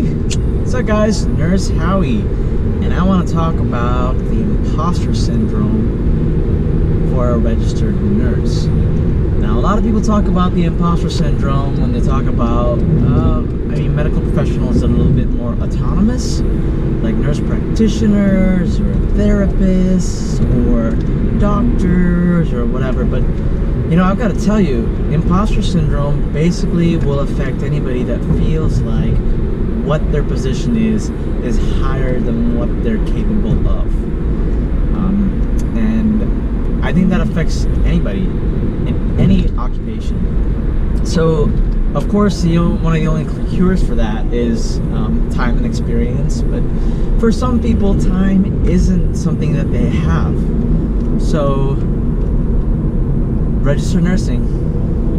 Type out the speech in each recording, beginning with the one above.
Hey! What's up, guys? Nurse Howie, and I want to talk about the imposter syndrome for a registered nurse. Now, a lot of people talk about the imposter syndrome when they talk about, medical professionals that are a little bit more autonomous, like nurse practitioners or therapists or doctors or whatever. But I've got to tell you, imposter syndrome basically will affect anybody that feels like what their position is higher than what they're capable of. And I think that affects anybody in any occupation. So, of course, one of the only cures for that is time and experience. But for some people, time isn't something that they have. So, registered nursing,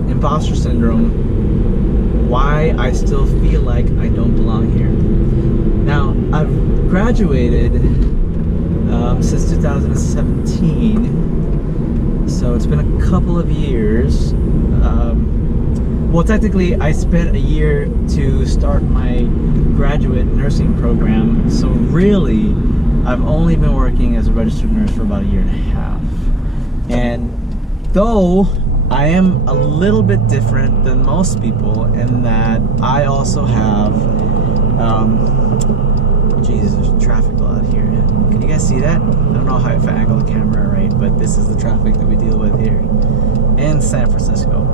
imposter syndrome, why I still feel like I don't belong here. Now, I've graduated since 2017, so it's been a couple of years. Well, technically, I spent a year to start my graduate nursing program, so really, I've only been working as a registered nurse for about a year and a half. And though I am a little bit different than most people in that I also have, Jesus, there's traffic a lot here. Can you guys see that? I don't know if I angle the camera right, but this is the traffic that we deal with here in San Francisco.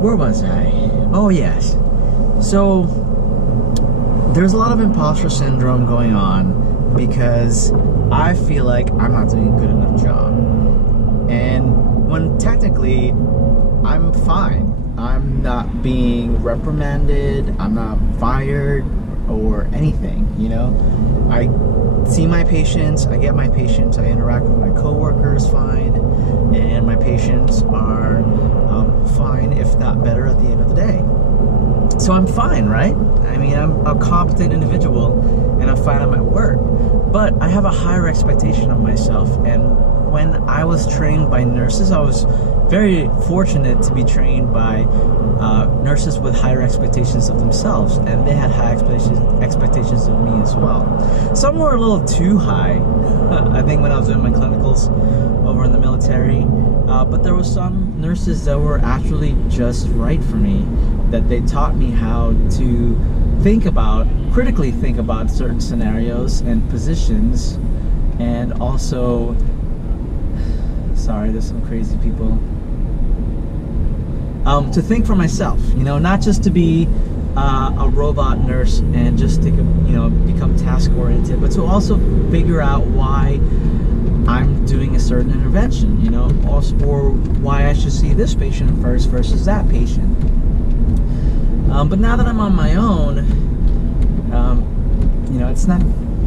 Where was I? Oh, yes. So, there's a lot of imposter syndrome going on because I feel like I'm not doing a good enough job. And when technically I'm fine. I'm not being reprimanded, I'm not fired or anything, I see my patients, I get my patients, I interact with my coworkers fine, and my patients are fine, if not better, at the end of the day. So I'm fine, right? I mean, I'm a competent individual and I'm fine at my work, but I have a higher expectation of myself. And when I was trained by nurses, I was very fortunate to be trained by nurses with higher expectations of themselves, and they had high expectations of me as well. Some were a little too high, I think, when I was doing my clinicals over in the military, but there were some nurses that were actually just right for me, that they taught me how to critically think about certain scenarios and positions, and also, sorry, there's some crazy people. To think for myself, not just to be a robot nurse and just to, become task-oriented, but to also figure out why I'm doing a certain intervention, or why I should see this patient first versus that patient. But now that I'm on my own,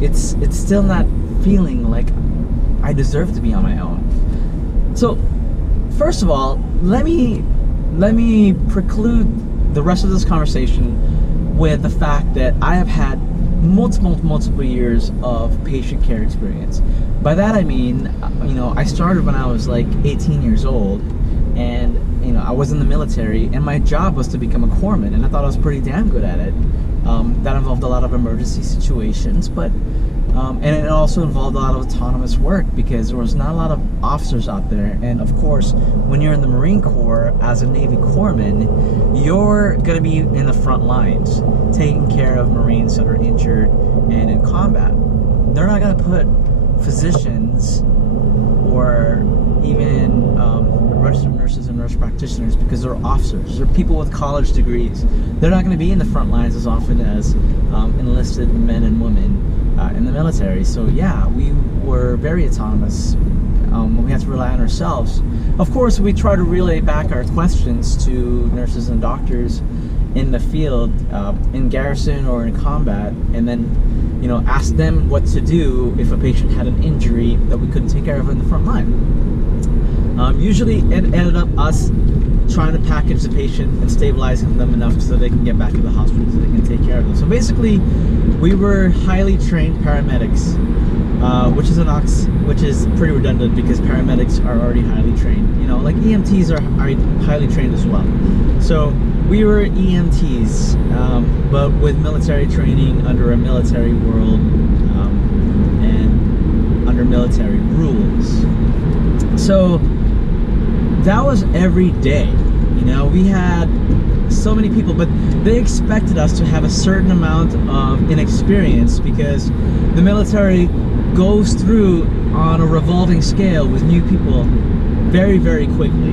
it's still not feeling like I deserve to be on my own. So, first of all, let me preclude the rest of this conversation with the fact that I have had multiple years of patient care experience. By that I mean, I started when I was like 18 years old, and I was in the military, and my job was to become a corpsman, and I thought I was pretty damn good at it. That involved a lot of emergency situations, but and it also involved a lot of autonomous work because there was not a lot of officers out there. And of course, when you're in the Marine Corps as a Navy corpsman, you're going to be in the front lines, taking care of Marines that are injured and in combat. They're not going to put physicians or even registered nurses and nurse practitioners because they're officers. They're people with college degrees. They're not going to be in the front lines as often as enlisted men and women in the military. So yeah, we were very autonomous. We had to rely on ourselves. Of course, we try to relay back our questions to nurses and doctors in the field, in garrison or in combat, and then ask them what to do if a patient had an injury that we couldn't take care of in the front line. Usually it ended up us trying to package the patient and stabilizing them enough so they can get back to the hospital so they can take care of them. So basically, we were highly trained paramedics, which is pretty redundant because paramedics are already highly trained. Like EMTs are highly trained as well. So we were EMTs, but with military training under a military world, and under military rules. So that was every day. You know, we had so many people, but they expected us to have a certain amount of inexperience because the military goes through on a revolving scale with new people very, very quickly.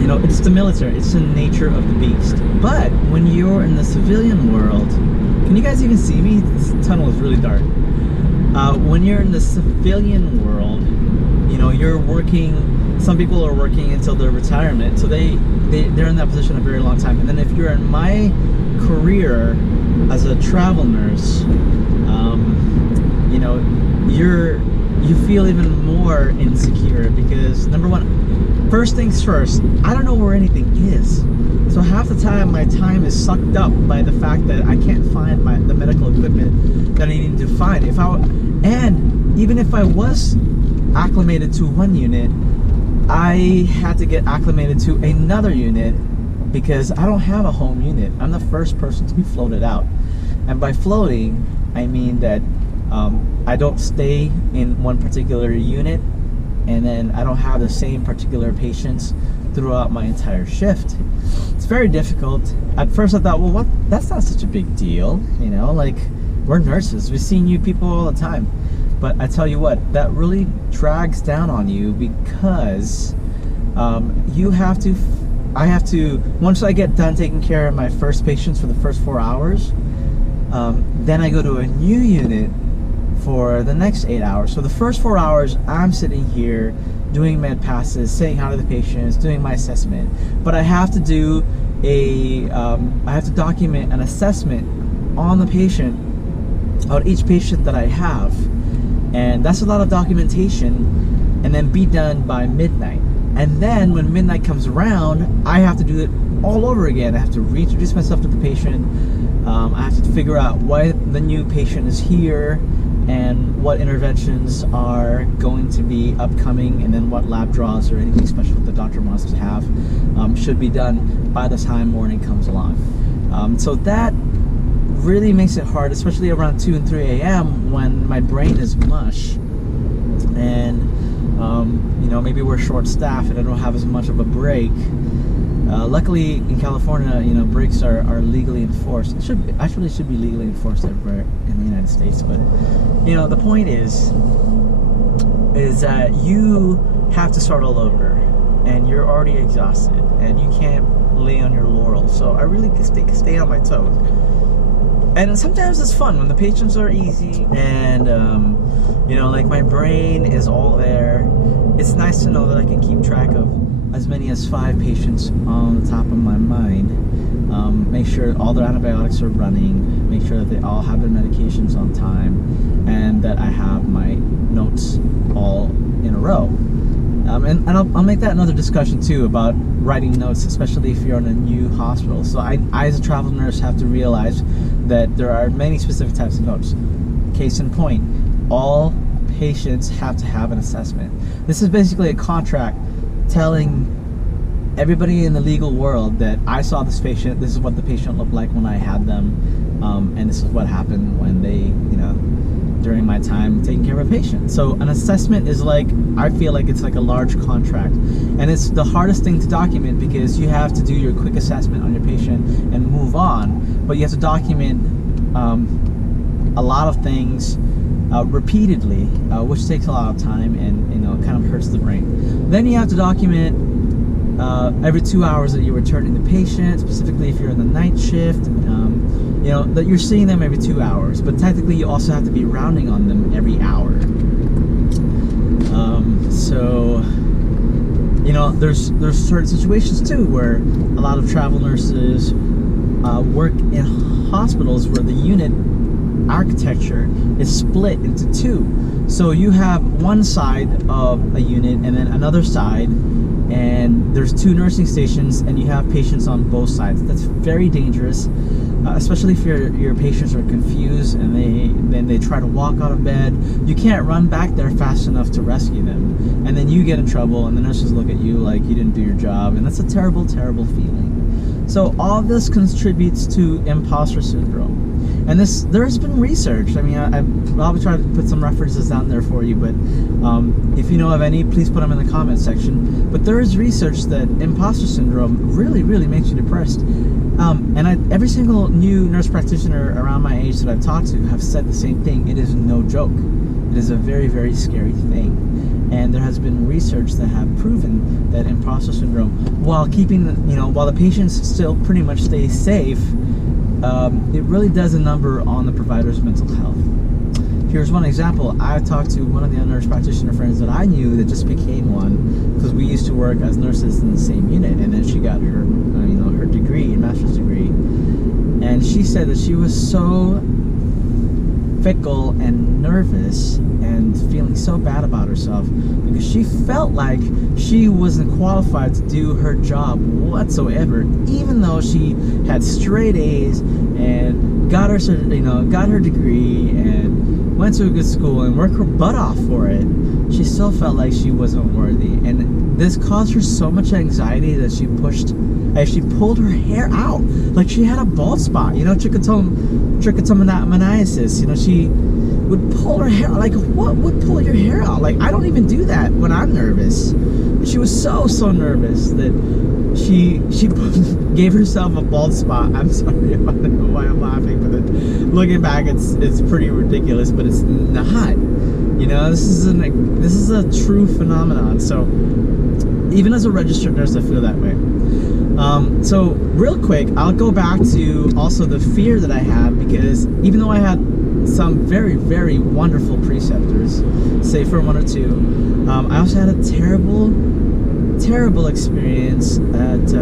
You know, it's the military, it's the nature of the beast. But when you're in the civilian world, can you guys even see me? This tunnel is really dark. When you're in the civilian world, you know, you're working, some people are working until their retirement, so they're in that position a very long time. And then if you're in my career as a travel nurse, you know, you feel even more insecure because, number one, first things first, I don't know where anything is. So half the time my time is sucked up by the fact that I can't find the medical equipment that I need to find. And even if I was acclimated to one unit, I had to get acclimated to another unit because I don't have a home unit. I'm the first person to be floated out. And by floating, I mean that I don't stay in one particular unit, and then I don't have the same particular patients throughout my entire shift. It's very difficult. At first I thought, well, that's not such a big deal, you know, like, we're nurses, we see new people all the time. But I tell you what, that really drags down on you because I have to, once I get done taking care of my first patients for the first 4 hours, then I go to a new unit for the next 8 hours. So the first 4 hours, I'm sitting here doing med passes, saying hi to the patients, doing my assessment. But I have to do I have to document an assessment on the patient, on each patient that I have. And that's a lot of documentation, and then be done by midnight. And then when midnight comes around, I have to do it all over again. I have to reintroduce myself to the patient. I have to figure out why the new patient is here and what interventions are going to be upcoming, and then what lab draws or anything special that the doctor wants to have should be done by the time morning comes along. So that really makes it hard, especially around 2 and 3 a.m. when my brain is mush, and you know, maybe we're short-staffed and I don't have as much of a break. Luckily in California, you know, breaks are legally enforced. It should be legally enforced everywhere in the United States. But you know, the point is that you have to start all over, and you're already exhausted, and you can't lay on your laurels. So I really stay on my toes. And sometimes it's fun when the patients are easy and, you know, like my brain is all there. It's nice to know that I can keep track of as many as 5 patients on the top of my mind. Make sure all their antibiotics are running, make sure that they all have their medications on time, and that I have my notes all in a row. And I'll make that another discussion too about writing notes, especially if you're in a new hospital. So I as a travel nurse have to realize that there are many specific types of notes. Case in point, all patients have to have an assessment. This is basically a contract telling everybody in the legal world that I saw this patient, this is what the patient looked like when I had them, and this is what happened when they, you know, during my time taking care of a patient. So an assessment is like, I feel like it's like a large contract, and it's the hardest thing to document because you have to do your quick assessment on your patient and move on, but you have to document a lot of things repeatedly, which takes a lot of time, and you know, kind of hurts the brain. Then you have to document every 2 hours that you're returning the patient, specifically if you're in the night shift, you know, that you're seeing them every 2 hours, but technically you also have to be rounding on them every hour. So, you know, there's certain situations too where a lot of travel nurses work in hospitals where the unit architecture is split into 2. So you have one side of a unit and then another side, and there's 2 nursing stations, and you have patients on both sides. That's very dangerous, especially if your patients are confused and then they try to walk out of bed. You can't run back there fast enough to rescue them, and then you get in trouble, and the nurses look at you like you didn't do your job, and that's a terrible, terrible feeling. So all this contributes to imposter syndrome. And there's been research. I mean, I'll try to put some references down there for you, but if you know of any, please put them in the comment section. But there is research that imposter syndrome really, really makes you depressed. And every single new nurse practitioner around my age that I've talked to have said the same thing. It is no joke. It is a very, very scary thing. And there has been research that have proven that imposter syndrome, while keeping while the patients still pretty much stay safe, it really does a number on the provider's mental health. Here's one example. I talked to one of the nurse practitioner friends that I knew that just became one, because we used to work as nurses in the same unit, and then she got her, her degree, master's degree, and she said that she was so fickle and nervous and feeling so bad about herself because she felt like she wasn't qualified to do her job whatsoever, even though she had straight A's and got her degree and went to a good school and worked her butt off for it. She still felt like she wasn't worthy, and this caused her so much anxiety that she pulled her hair out. Like she had a bald spot, trichotillomaniasis. She would pull her hair. Like, what would pull your hair out? Like, I don't even do that when I'm nervous. She was so nervous that she gave herself a bald spot. I'm sorry, I don't know why I'm laughing, but looking back, it's pretty ridiculous, but it's not. This is a true phenomenon. So even as a registered nurse, I feel that way. So real quick, I'll go back to also the fear that I had, because even though I had some very, very wonderful preceptors, save for one or two, I also had a terrible experience at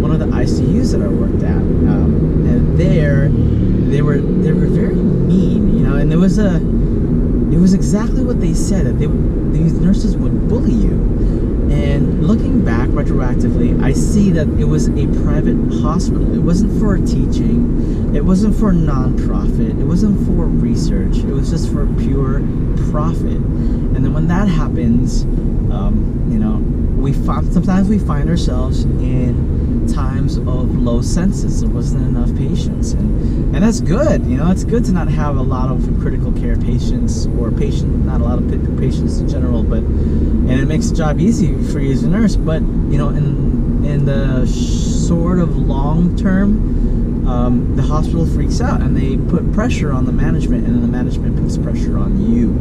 one of the ICUs that I worked at, and there they were very mean, and it was exactly what they said, that these nurses would bully you. And looking back retroactively, I see that it was a private hospital. It wasn't for teaching. It wasn't for non-profit. It wasn't for research. It was just for pure profit. And then when that happens, sometimes we find ourselves in times of low census. There wasn't enough patients, and that's good. It's good to not have a lot of critical care patients, or not a lot of patients in general, and it makes the job easy for you as a nurse. But in the sort of long term, the hospital freaks out and they put pressure on the management, and then the management puts pressure on you.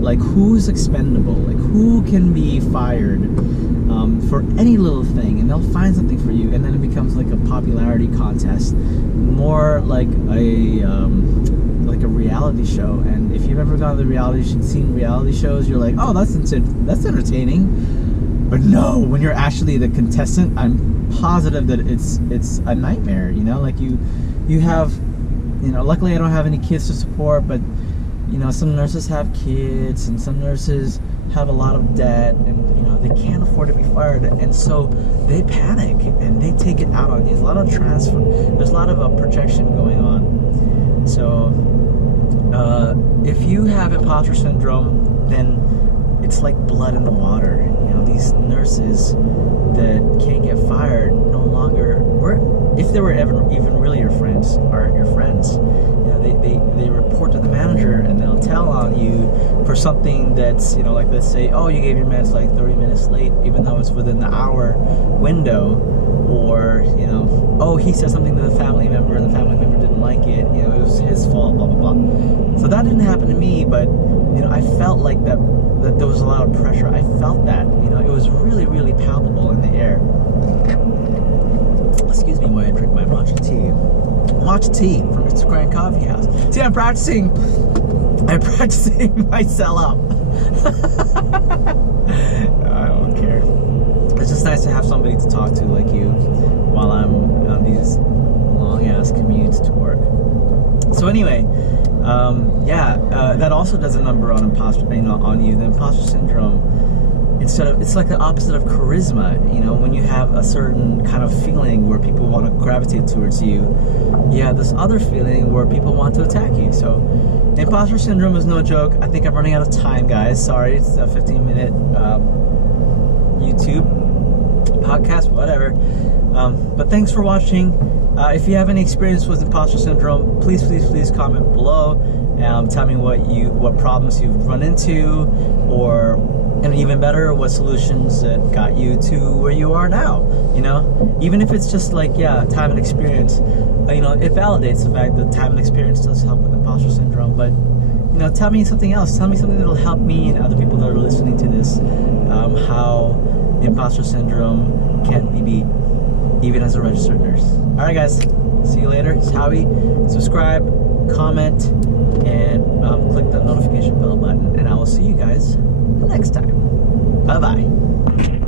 Like, who's expendable? Like, who can be fired for any little thing, and they'll find something for you, and then it becomes like a popularity contest, more like a reality show. And if you've ever gone to seen reality shows, you're like, oh, that's entertaining. But no, when you're actually the contestant, I'm positive that it's a nightmare. Like you have, luckily I don't have any kids to support, but some nurses have kids, and some nurses have a lot of debt, and they can't afford to be fired, and so they panic and they take it out on you. There's a lot of there's a lot of projection going on. So if you have imposter syndrome, then it's like blood in the water. These nurses that can't get fired no longer, if they were even really your friends, aren't your friends. They report to the manager, and they'll tell on you for something that's, like, let's say, oh, you gave your meds like 30 minutes late, even though it's within the hour window, or oh, he said something to the family member and the family member didn't like it, it was his fault, blah blah blah. So that didn't happen to me, but I felt like that there was a lot of pressure. I felt that, it was really, really palpable in the air. Excuse me while I drink my matcha tea. Matcha tea from Mr. Grand Coffee House. See, I'm practicing my sell up. I don't care. It's just nice to have somebody to talk to like you while I'm on these long ass commutes to work. So anyway, that also does a number on on you. The imposter syndrome, it's like the opposite of charisma. When you have a certain kind of feeling where people want to gravitate towards you, you have this other feeling where people want to attack you. So imposter syndrome is no joke. I think I'm running out of time, guys. Sorry, it's a 15-minute YouTube podcast, whatever. But thanks for watching. If you have any experience with imposter syndrome, please comment below. Tell me what problems you've run into, or, and even better, what solutions that got you to where you are now. You know, even if it's just like, yeah, time and experience, you know, it validates the fact that time and experience does help with imposter syndrome. But, you know, tell me something else. Tell me something that'll help me and other people that are listening to this, how imposter syndrome can be beat, even as a registered nurse. All right, guys. See you later. It's Howie. Subscribe, comment, and click the notification bell button. And I will see you guys next time. Bye-bye.